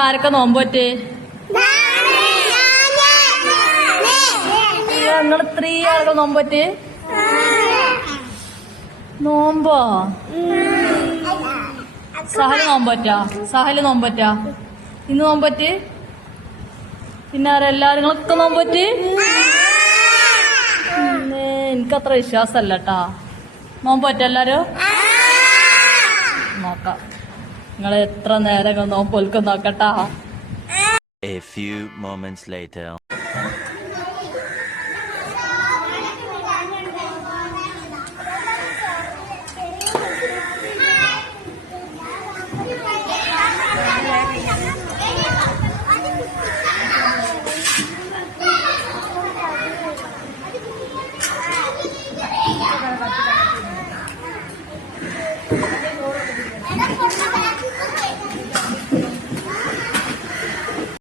ആരൊക്കെ നോമ്പോറ്റ് നിങ്ങൾ 3 ആളുകൾ നോമ്പോറ്റ് നോമ്പോ സഹല് നോമ്പോറ്റാ ഇന്ന് നോമ്പോറ്റ് പിന്നെ ആരെല്ലാരും നിങ്ങളൊക്കെ നോമ്പോറ്റ് എനിക്കത്ര വിശ്വാസല്ല കേട്ടാ നോമ്പോറ്റ എല്ലാരും നോക്കാം നിങ്ങൾ എത്ര നേരം നോമ്പൊൽക്കും നോക്കട്ടാ. A few moments later.